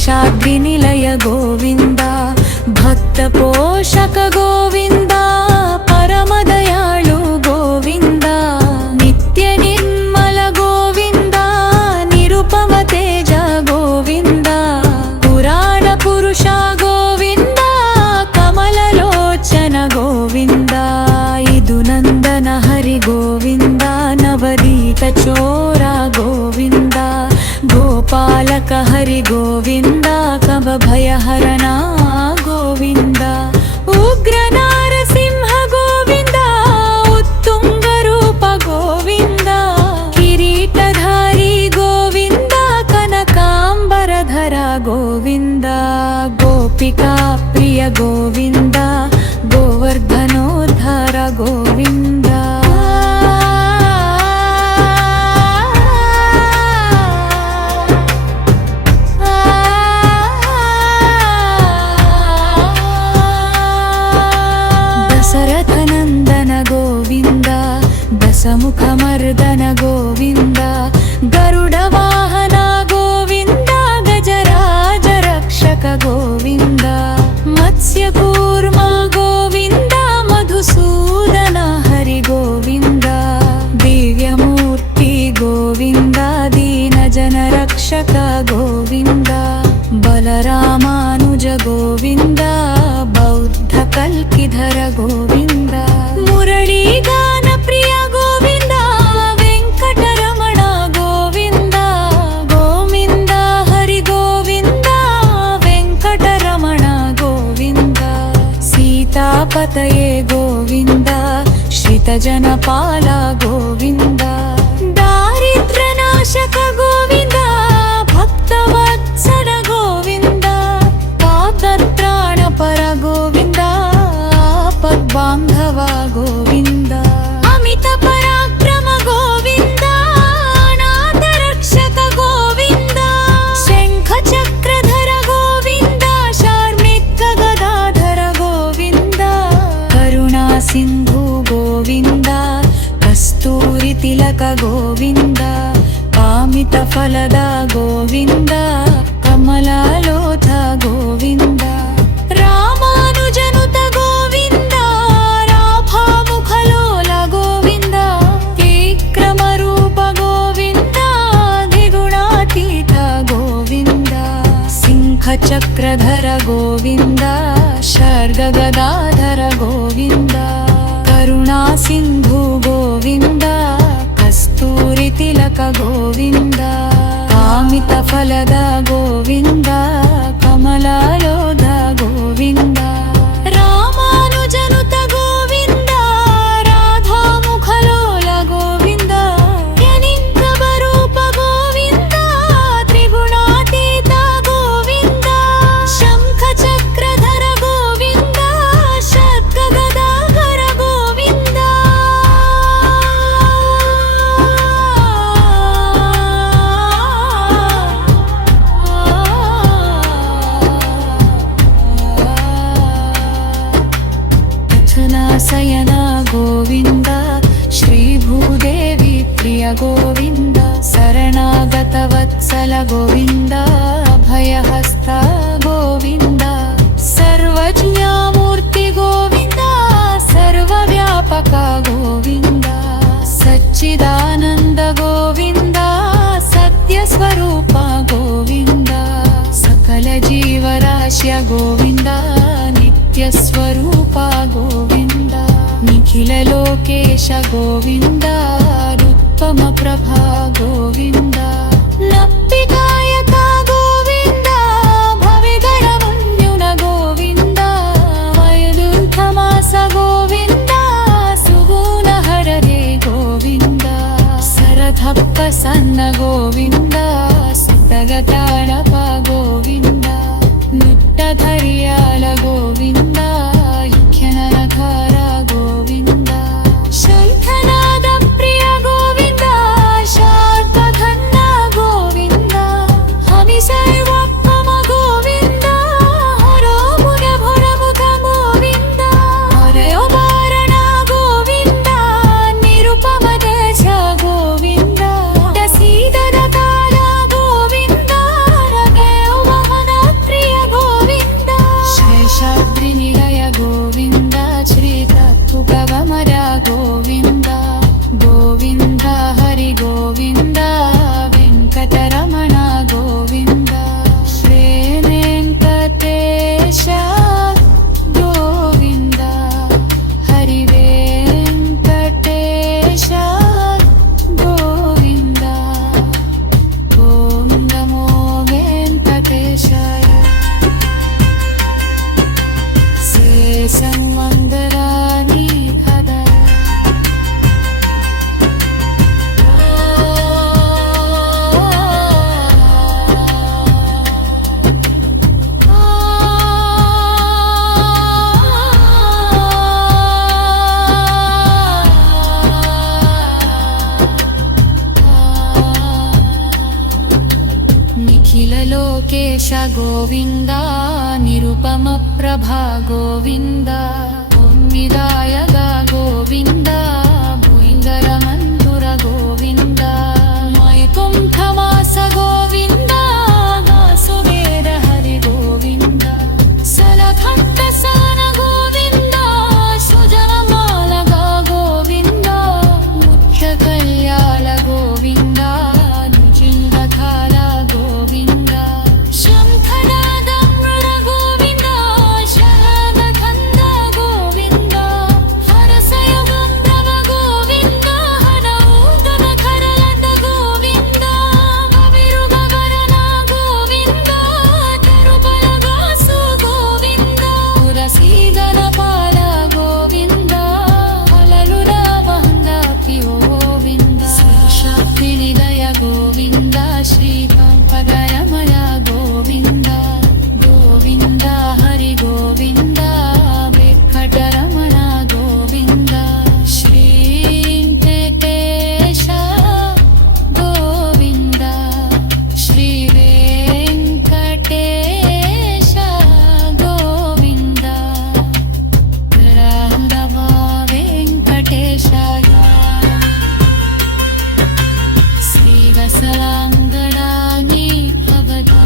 शेषाद्रिनिलय गोविन्द भक्तपोषक गोविन्द परमदयाळु गोविन्द नित्यनिर्मल गोविन्द निरुपम तेज गोविन्द पुराणपुरुष गोविन्द कमललोचन गोविन्द इदुनन्दन हरि गोविन्द नवदीत चोर गोविन्द गोपालक हरि गोविन्द कवभयहरण गोविन्द उग्र नारसिंह गोविन्द उत्तुंगरूप गोविन्द किरीटधारी गोविन्द कनकाम्बरधर गोविन्द गोपिका प्रिय गोविन्द गोवर्धनोद्धार गोविन्द दशरथनन्दन गोविन्द दशमुखमर्दन गोविन्द गरुडवाहन गोविन्द गजराज रक्षक गोविन्द मत्स्यकूर्मा गोविन्द मधुसूदन हरि गोविन्द दिव्यमूर्ति गोविन्द दीनजन रक्षक गोविन्द बलरामानुज गोविन्द बौद्ध कल्किधर गोविन्द मुरलीगान प्रिय गोविन्द वेंकटरमण गोविन्द गोविन्द हरि गोविन्द वेंकटरमण गोविन्द सीतापतये गोविन्द श्रितजनपाल गोविन्द दारिद्र्यनाशक गोविन्द भक्तवत्सल गोविन्द पापत्राणपर गोविन्द आपद्बान्धव गोविन्द अमित पराक्रम गोविन्द अनाथरक्षक गोविन्द शङ्खचक्रधर गोविन्द शार्ङ्गिक गदाधर गोविन्द करुणा सिन्धु गोविन्द कस्तूरि तिलक गोविन्द कामित फलद गोविन्द कमलालोथ गोविन्द रामानुजनुत गोविन्द राभामुखलोल गोविन्द विक्रमरूप गोविन्द द्विगुणातीत गोविन्द सिंहचक्रधर गोविन्द शर्गगदाधर गोविन्द करुणा सिन्धु गोविन्द कस्तूरि तिलक गोविन्द कामित फलद गोविन्द कमलालोध गोविन्द रामानुजनुत गोविन्द राधामुखलोल गोविन्द यनिन्तवरूप गोविन्द त्रिगुणातीत गोविन्द शङ्खचक्रधर गोविन्द शर्कगदाधर गोविन्द शयन गोविन्द श्रीभूदेवी प्रिय गोविन्द शरणागत वत्सल गोविन्द अभयहस्त गोविन्द सर्वज्ञमूर्ति गोविन्द सर्वव्यापक गोविन्द सच्चिदानन्द गोविन्द सत्यस्वरूप गोविन्द सकल जीवराश्य गोविन्द नित्यस्वरूप गोविन्द निखिल लोकेश गोविन्द रुत्तम प्रभा गोविन्द नप्पिकायक गोविन्द भविगणमन्युन गोविन्द वैदुर्थमास गोविन्द सुगुणहररे गोविन्द सरधप्पसन्न गोविन्द सुतगताडप गोविन्द नुट्टधर्याल गोविन्द युख्यननकार गोविन्द शङ्खनाद प्रिय गोविन्द నిఖిల లోకేశ గోవింద నిరుపమ ప్రభా గోవింద ఒమ్మిదాయగా గోవింద భుయింగర మంతుర గోవింద వైకుంఠవాస గోవింద వాసుదేవ హరి గోవింద సలభక్త సాన గోవింద సుజనమాలగా గోవింద ముఖ్య కళ్యాణ గోవింద నిజిందధార గోవింద శంఖనాద మృడ గోవింద శరదఖండ గోవింద హరసయ బంధవ గోవింద హరౌదన ఖరలత గోవింద అవిరుగవరణ గోవింద తిరుపలగాసు గోవింద పురసీదన పాల గోవింద అలలుల వహందాపి గోవింద శక్తి నిలయ గోవింద శ్రీ పంపదరమయ గోవింద గోవింద హరి గోవింద వెంకటరమణ గోవింద శ్రీ వెంకటేశ గోవింద శ్రీ వెంకటేశ గోవింద రాఘవ వెంకటేశ శ్రీవత్సలాంగడాని భవదా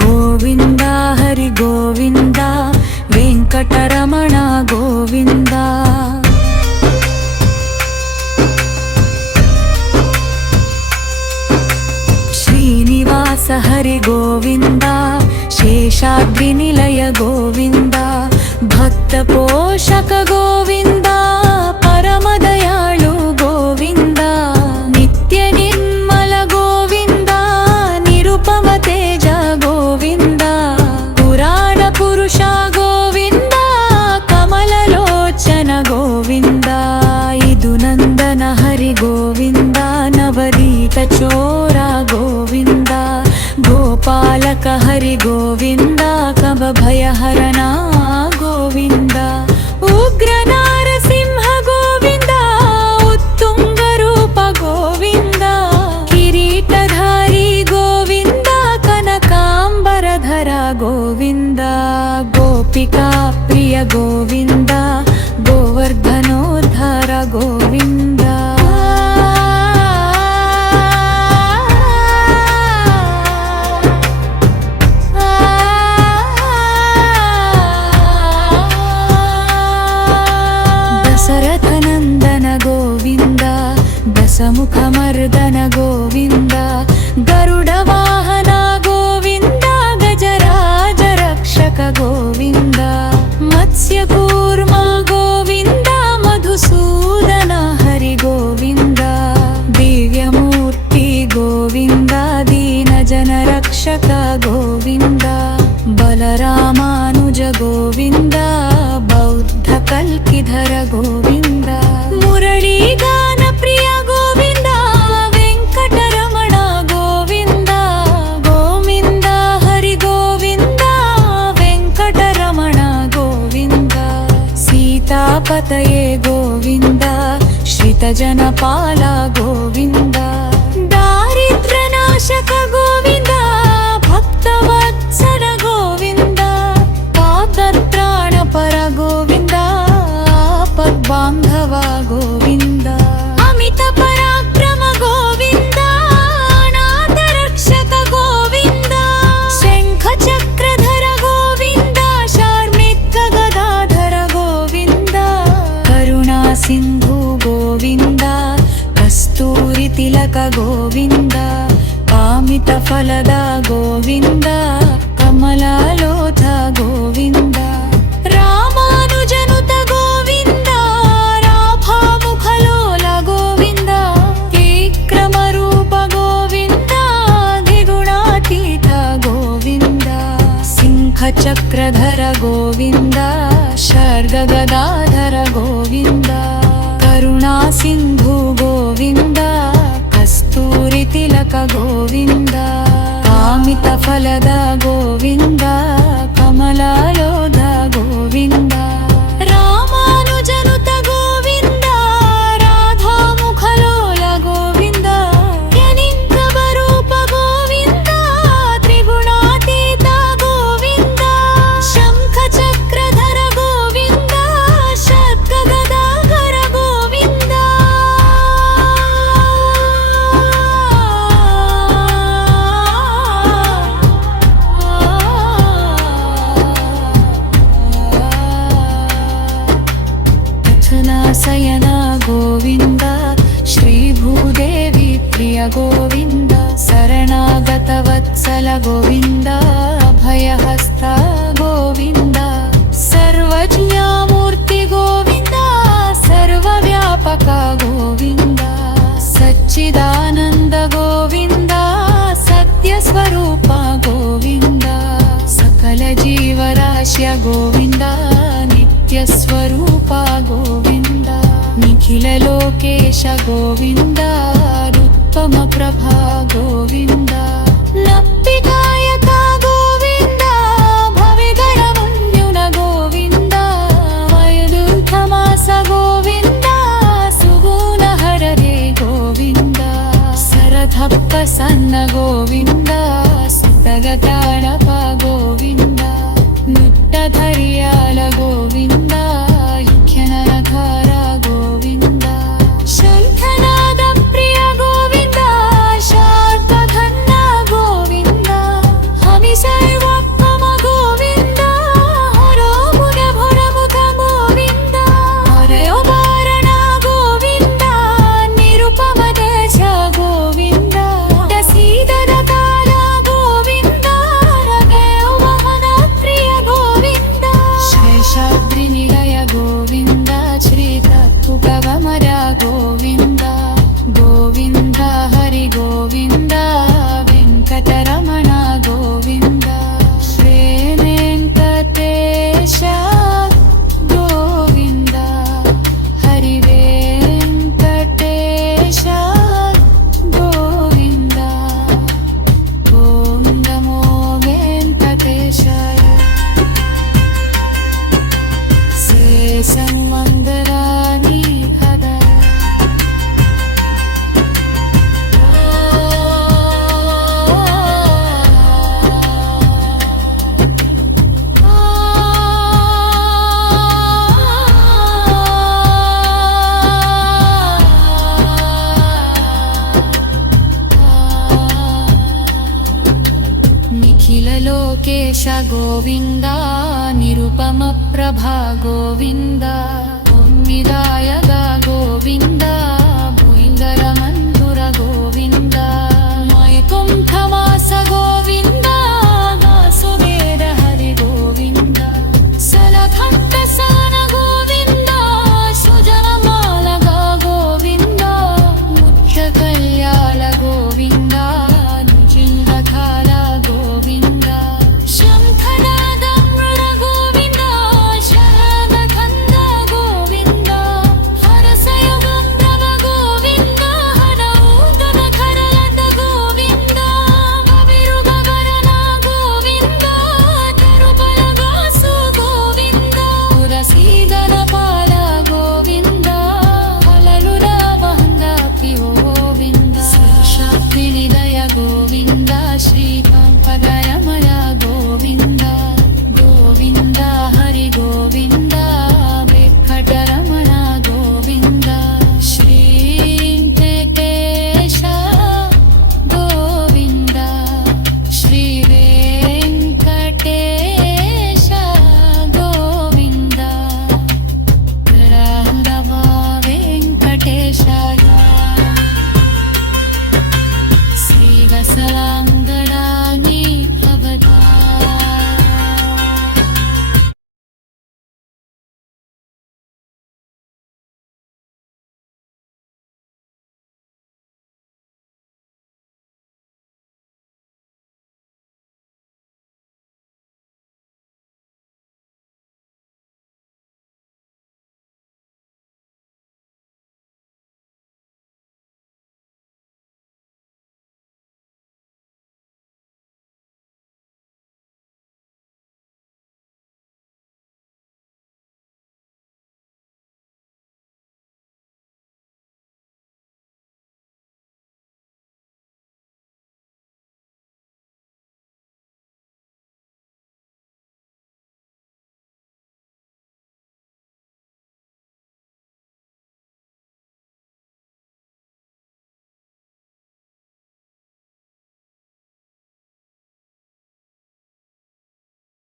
గోవింద హరి గోవింద వెంకటరమణ గోవింద శ్రీనివాస హరి గోవింద శేషాద్రి నిలయ గోవింద భక్త పోషక గోవింద పరమదయాళు గోవింద నిత్య నిర్మల గోవింద నిరుపమ తేజ గోవింద పురాణ పురుష గోవింద కమలలోచన గోవింద ఇదు నందన హరి గోవింద నవదీత చోర గోవింద గోపాలక హరి గోవింద కవ భయహరణ గోవింద ఉగ్ర నారసింహ గోవింద ఉత్తుంగ రూప గోవింద కిరీటధారి గోవింద కనకాంబరధర గోవింద గోపికా ప్రియ గోవింద గోవర్ధనోద్ధార గోవింద దశరథనందన గోవింద దశముఖమర్దన గోవింద గరుడ వాహన గోవింద గజరాజ రక్షక గోవింద మత్స్య కూర్మ గోవింద మధుసూదన హరి గోవింద దివ్యమూర్తి గోవింద దీన జన రక్షక గోవింద బలరామానుజ గోవింద బౌద్ధ కల్కిధర గోవింద మురళీ గాన ప్రియ గోవింద వెంకటరమణ గోవింద గోవింద హరి గోవింద వెంకటరమణ గోవింద సీతాపతయే గోవింద శ్రితజనపాల గోవింద దారిద్ర్య నాశక గోవింద భక్తవత్సల గోవింద పాదత్రాణపర గోవింద పద్బాంధవ గోవింద అమిత పరాక్రమ గోవింద అనాథ రక్ష ಫಲದ ಗೋವಿಂದ ಕಮಲಾಲೋಧ ಗೋವಿಂದ ರಾಮಾನುಜನುತ ಗೋವಿಂದ ರಾಭಾಮುಖಲೋಲ ಗೋವಿಂದ ವಿಕ್ರಮರೂಪ ಗೋವಿಂದ ದ್ವಿಗುಣಾತೀತ ಗೋವಿಂದ ಸಿಂಹಚಕ್ರಧರ ಗೋವಿಂದ ಶರ್ಗಗದಾಧರ ಗೋವಿಂದ ಕರುಣಾ ಸಿಂಧು ಗೋವಿಂದ ಕಸ್ತೂರಿ ತಿಲಕ ಗೋವಿಂದ ಕಾಮಿತ ಫಲದ ಗೋವಿಂದ ಕಮಲಾಲೋಧ ಗೋವಿಂದ ರಾಮಾನುಜನುತ ಗೋವಿಂದ ರಾಧಾಮುಖಲೋಲ ಗೋವಿಂದ ಯನಿಂದ್ರವರೂಪ ಗೋವಿಂದ ತ್ರಿಗುಣಾತೀತ ಗೋವಿಂದ ಶಂಖಚಕ್ರಧರ ಗೋವಿಂದ ಶರ್ಗಗದಾಧರ ಗೋವಿಂದ ಸಯನ ಗೋವಿಂದ ಶ್ರೀ ಭೂದೇವಿ ಪ್ರಿಯ ಗೋವಿಂದ ಶರಣಾಗತ ವತ್ಸಲ ಗೋವಿಂದ ಅಭಯಹಸ್ತ ಗೋವಿಂದ ಸರ್ವಜ್ಞಮೂರ್ತಿ ಗೋವಿಂದ ಸರ್ವವ್ಯಾಪಕ ಗೋವಿಂದ ಸಚ್ಚಿದಾನಂದ ಗೋವಿಂದ ಸತ್ಯ ಸ್ವರೂಪ ಗೋವಿಂದ ಸಕಲ ಜೀವರಾಶಿಯ ಗೋವಿಂದ ನಿತ್ಯ ಸ್ವರೂಪ ಗೋವಿಂದ ನಿಖಿಲ ಲೋಕೇಶ ಗೋವಿಂದ ರುತ್ತಮ ಪ್ರಭಾ ಗೋವಿಂದ ನಪ್ಪಿಗಾಯಕ ಗೋವಿಂದ ಭವಿಗಣ ಮುನ್ಯುನ ಗೋವಿಂದ ವಯದುರ್ಥಮಾಸ ಗೋವಿಂದ ಸುಗುಣ ಹರದೆ ಗೋವಿಂದ ಸರಥಪ್ಪ ಸನ್ನ ಗೋವಿಂದ ಸುತಗತಾಳಪ ಗೋವಿಂದ ನುಟ್ಟಧರಿಯಾಲ ಗೋವಿಂದ ಯುಖ್ಯನರಧಾರ ಗೋವಿಂದ ಶಂಖನಾದ ಪ್ರಿಯ ಗೋವಿಂದ ಶಾರ್ದಘನ್ನ ಗೋವಿಂದ ಹವಿಸೈವಪ್ಪಮ ಗೋವಿಂದ ಹರೋಮುಗ ಭೊರಮುಖ ಗೋವಿಂದ ಹೊರೆಯೊಬಾರಣ ಗೋವಿಂದ ನಿರುಪಮ ದೇಶ ಗೋವಿಂದ ದಸೀದರ ಕಾಲ ಗೋವಿಂದ ರಗೆಯೊವಹನ ಪ್ರಿಯ ಗೋವಿಂದ ಶೇಷಾದ್ರಿ ನಿಲಯ ಗೋವಿಂದ ಶ್ರೀ ತಪ್ಪುಗವಮರ ಗೋವಿಂದ ಗೋವಿಂದ ಹರಿ ಗೋವಿಂದ ವೆಂಕಟರಮಣ ಗೋವಿಂದ ಶ್ರೀ ವೆಂಕಟೇಶ ಗೋವಿಂದ ಹರಿ ವೆಂಕಟೇಶ ಗೋವಿಂದ ಓಂ ನಮೋ ವೆಂಕಟೇಶಾಯ ಶೇಷಂ ವಂದರಾಮಿ ಹದ ನಿಖಿಲ ಲೋಕೇಶ ಗೋವಿಂದ ನಿರುಪಮ ಪ್ರಭಾ ಗೋವಿಂದ ಒಮ್ಮಿದಾಯಗ ಗೋವಿಂದ ಭುಯಿಂದರ ಮಂಧುರ ಗೋವಿಂದ ಮೈಕುಂಠಮಾಸ ಗೋವಿಂದ ಸುಬೇರ ಹರಿ ಗೋವಿಂದ ಸಲಭಕ್ತ ಸಾನ ಗೋವಿಂದ ಸುಜನಮಾಲಗ ಗೋವಿಂದ ಮುಖ್ಯ ಕಲ್ಯಾಣ ಗೋವಿಂದ ನಿಜಿಂದ ಕಾಲ ಗೋವಿಂದ ಶಂಖನಾದ ಮೃಡ ಗೋವಿಂದ ಶರದ ಕಂದ ಗೋವಿಂದ ಹರಸಯ ಗಂಧವ ಗೋವಿಂದ ಹರೌದನ ಖರಲದ ಗೋವಿಂದ ಕವಿರುಗವರನ ಗೋವಿಂದ ತಿರುಬಲಗಾಸು ಗೋವಿಂದ ಪುರಸೀದನ ಪಾಲ ಗೋವಿಂದ ಹಲಲುರ ವಹಂದ ಪಿ ಗೋವಿಂದ ಶಕ್ತಿ ನಿಲಯ ಗೋವಿಂದ ಶ್ರೀ ಪದ